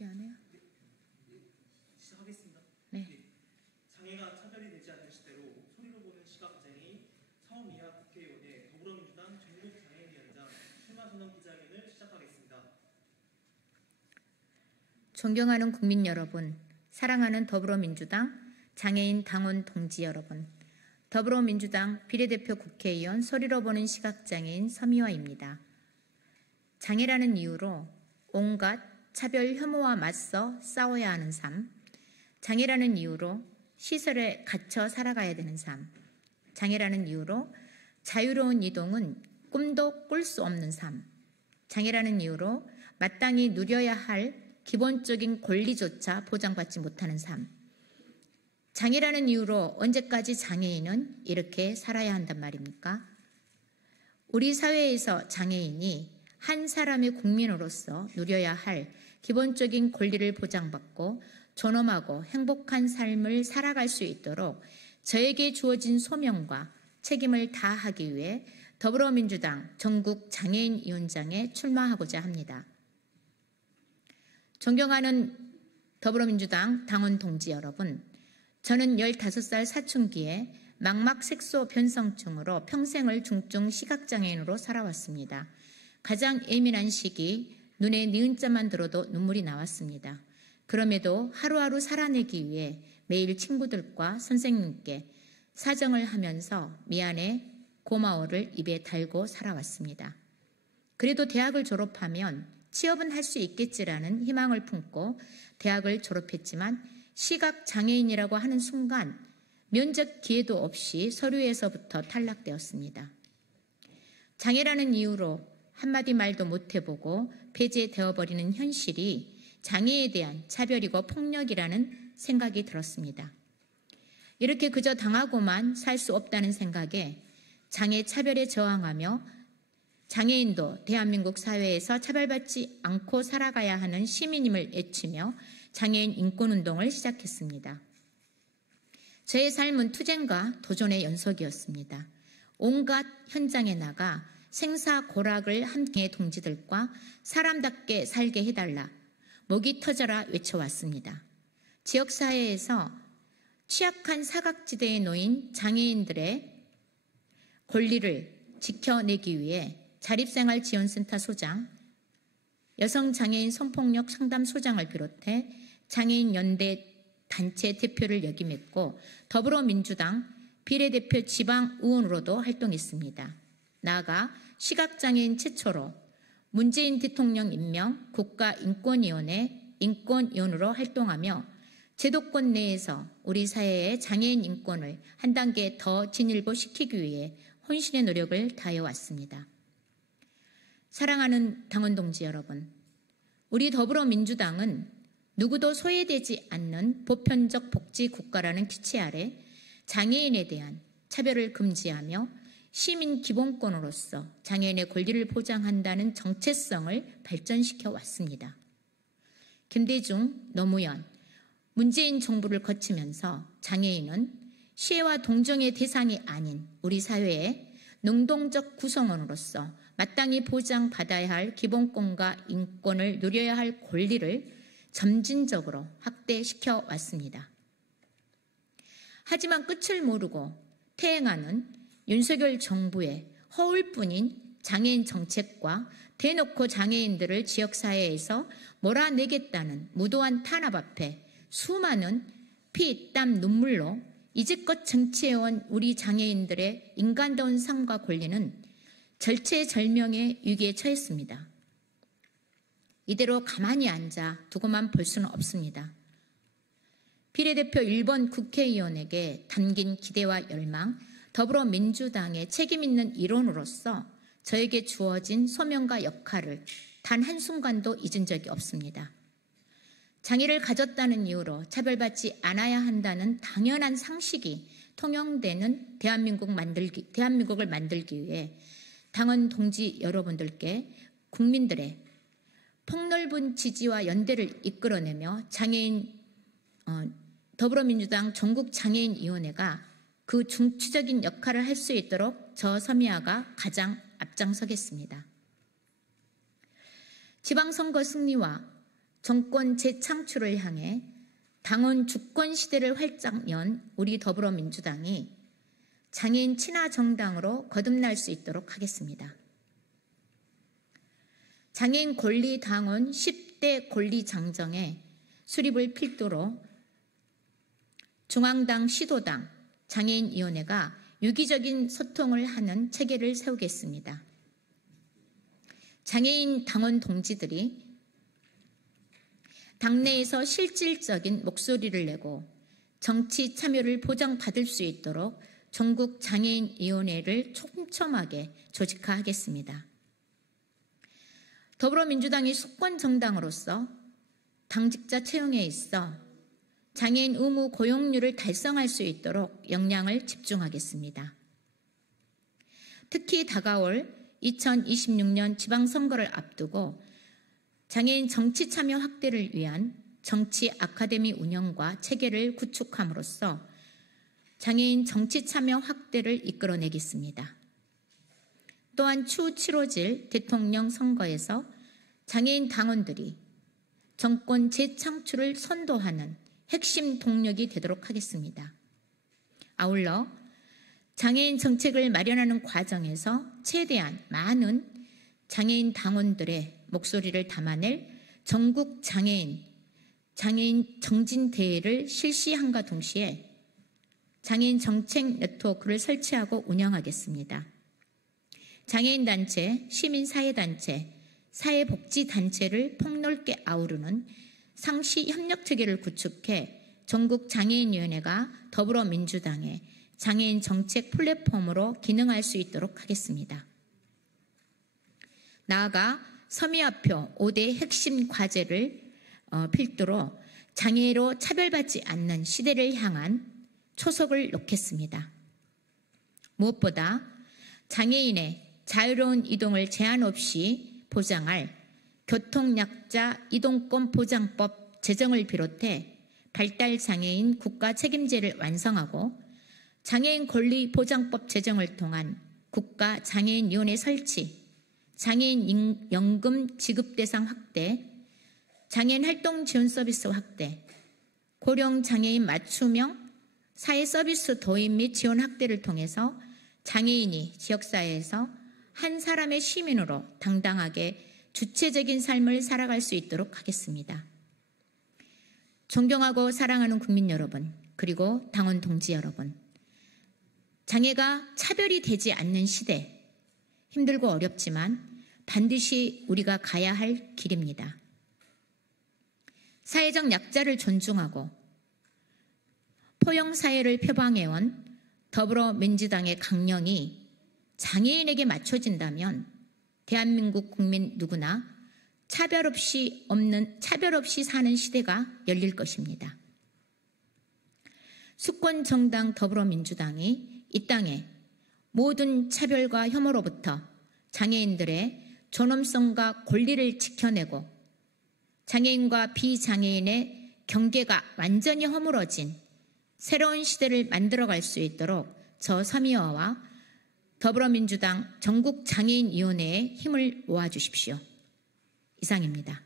어떻게 안 해요? 시작하겠습니다. 네. 장애가 차별이 되지 않는 시대로 소리로 보는 시각장애인 서미야 국회의원의 더불어민주당 전국장애인위원장 출마선언 기자회견을 시작하겠습니다. 존경하는 국민 여러분, 사랑하는 더불어민주당 장애인 당원 동지 여러분, 더불어민주당 비례대표 국회의원 소리로 보는 시각장애인 서미화입니다. 장애라는 이유로 온갖 차별 혐오와 맞서 싸워야 하는 삶, 장애라는 이유로 시설에 갇혀 살아가야 되는 삶, 장애라는 이유로 자유로운 이동은 꿈도 꿀 수 없는 삶, 장애라는 이유로 마땅히 누려야 할 기본적인 권리조차 보장받지 못하는 삶, 장애라는 이유로 언제까지 장애인은 이렇게 살아야 한단 말입니까? 우리 사회에서 장애인이 한 사람의 국민으로서 누려야 할 기본적인 권리를 보장받고 존엄하고 행복한 삶을 살아갈 수 있도록 저에게 주어진 소명과 책임을 다하기 위해 더불어민주당 전국장애인위원장에 출마하고자 합니다. 존경하는 더불어민주당 당원 동지 여러분, 저는 15살 사춘기에 망막색소 변성증으로 평생을 중증 시각장애인으로 살아왔습니다. 가장 예민한 시기, 눈에 니은자만 들어도 눈물이 나왔습니다. 그럼에도 하루하루 살아내기 위해 매일 친구들과 선생님께 사정을 하면서 미안해, 고마워를 입에 달고 살아왔습니다. 그래도 대학을 졸업하면 취업은 할 수 있겠지라는 희망을 품고 대학을 졸업했지만 시각장애인이라고 하는 순간 면접 기회도 없이 서류에서부터 탈락되었습니다. 장애라는 이유로 한마디 말도 못해보고 폐지되어버리는 현실이 장애에 대한 차별이고 폭력이라는 생각이 들었습니다. 이렇게 그저 당하고만 살 수 없다는 생각에 장애 차별에 저항하며 장애인도 대한민국 사회에서 차별받지 않고 살아가야 하는 시민임을 외치며 장애인 인권운동을 시작했습니다. 저의 삶은 투쟁과 도전의 연속이었습니다. 온갖 현장에 나가 생사고락을 함께 동지들과 사람답게 살게 해달라, 목이 터져라 외쳐왔습니다. 지역사회에서 취약한 사각지대에 놓인 장애인들의 권리를 지켜내기 위해 자립생활지원센터 소장, 여성장애인 성폭력 상담소장을 비롯해 장애인연대 단체 대표를 역임했고 더불어민주당 비례대표 지방의원으로도 활동했습니다. 나아가 시각장애인 최초로 문재인 대통령 임명 국가인권위원회 인권위원으로 활동하며 제도권 내에서 우리 사회의 장애인 인권을 한 단계 더 진일보시키기 위해 혼신의 노력을 다해왔습니다. 사랑하는 당원 동지 여러분, 우리 더불어민주당은 누구도 소외되지 않는 보편적 복지 국가라는 기체 아래 장애인에 대한 차별을 금지하며 시민 기본권으로서 장애인의 권리를 보장한다는 정체성을 발전시켜 왔습니다. 김대중, 노무현, 문재인 정부를 거치면서 장애인은 시혜와 동정의 대상이 아닌 우리 사회의 능동적 구성원으로서 마땅히 보장받아야 할 기본권과 인권을 누려야 할 권리를 점진적으로 확대시켜 왔습니다. 하지만 끝을 모르고 퇴행하는 윤석열 정부의 허울뿐인 장애인 정책과 대놓고 장애인들을 지역사회에서 몰아내겠다는 무도한 탄압 앞에 수많은 피, 땀, 눈물로 이제껏 쟁취해온 우리 장애인들의 인간다운 삶과 권리는 절체절명의 위기에 처했습니다. 이대로 가만히 앉아 두고만 볼 수는 없습니다. 비례대표 1번 국회의원에게 담긴 기대와 열망, 더불어민주당의 책임있는 일원으로서 저에게 주어진 소명과 역할을 단 한순간도 잊은 적이 없습니다. 장애를 가졌다는 이유로 차별받지 않아야 한다는 당연한 상식이 통용되는 대한민국을 만들기 위해 당원 동지 여러분들께 국민들의 폭넓은 지지와 연대를 이끌어내며 더불어민주당 전국장애인위원회가 그 중추적인 역할을 할 수 있도록 저 서미아가 가장 앞장서겠습니다. 지방선거 승리와 정권 재창출을 향해 당원 주권 시대를 활짝 연 우리 더불어민주당이 장애인 친화 정당으로 거듭날 수 있도록 하겠습니다. 장애인 권리 당원 10대 권리 장정의 수립을 필두로 중앙당, 시도당, 장애인위원회가 유기적인 소통을 하는 체계를 세우겠습니다. 장애인 당원 동지들이 당내에서 실질적인 목소리를 내고 정치 참여를 보장받을 수 있도록 전국 장애인위원회를 촘촘하게 조직화하겠습니다. 더불어민주당이 수권 정당으로서 당직자 채용에 있어 장애인 의무 고용률을 달성할 수 있도록 역량을 집중하겠습니다. 특히 다가올 2026년 지방선거를 앞두고 장애인 정치 참여 확대를 위한 정치 아카데미 운영과 체계를 구축함으로써 장애인 정치 참여 확대를 이끌어내겠습니다. 또한 추후 치러질 대통령 선거에서 장애인 당원들이 정권 재창출을 선도하는 핵심 동력이 되도록 하겠습니다. 아울러 장애인 정책을 마련하는 과정에서 최대한 많은 장애인 당원들의 목소리를 담아낼 전국 장애인 정진대회를 실시함과 동시에 장애인 정책 네트워크를 설치하고 운영하겠습니다. 장애인 단체, 시민사회단체, 사회복지단체를 폭넓게 아우르는 상시 협력 체계를 구축해 전국 장애인위원회가 더불어민주당의 장애인 정책 플랫폼으로 기능할 수 있도록 하겠습니다. 나아가 서미화표 5대 핵심 과제를 필두로 장애로 차별받지 않는 시대를 향한 초석을 놓겠습니다. 무엇보다 장애인의 자유로운 이동을 제한 없이 보장할 교통약자 이동권 보장법 제정을 비롯해 발달장애인 국가 책임제를 완성하고 장애인 권리 보장법 제정을 통한 국가 장애인위원회 설치, 장애인 연금 지급 대상 확대, 장애인 활동 지원 서비스 확대, 고령 장애인 맞춤형 사회 서비스 도입 및 지원 확대를 통해서 장애인이 지역사회에서 한 사람의 시민으로 당당하게 주체적인 삶을 살아갈 수 있도록 하겠습니다. 존경하고 사랑하는 국민 여러분, 그리고 당원 동지 여러분, 장애가 차별이 되지 않는 시대, 힘들고 어렵지만 반드시 우리가 가야 할 길입니다. 사회적 약자를 존중하고 포용사회를 표방해온 더불어민주당의 강령이 장애인에게 맞춰진다면 대한민국 국민 누구나 차별 없이 사는 시대가 열릴 것입니다. 수권정당 더불어민주당이 이 땅에 모든 차별과 혐오로부터 장애인들의 존엄성과 권리를 지켜내고 장애인과 비장애인의 경계가 완전히 허물어진 새로운 시대를 만들어갈 수 있도록 저 서미화와 더불어민주당 전국장애인위원회에 힘을 모아주십시오. 이상입니다.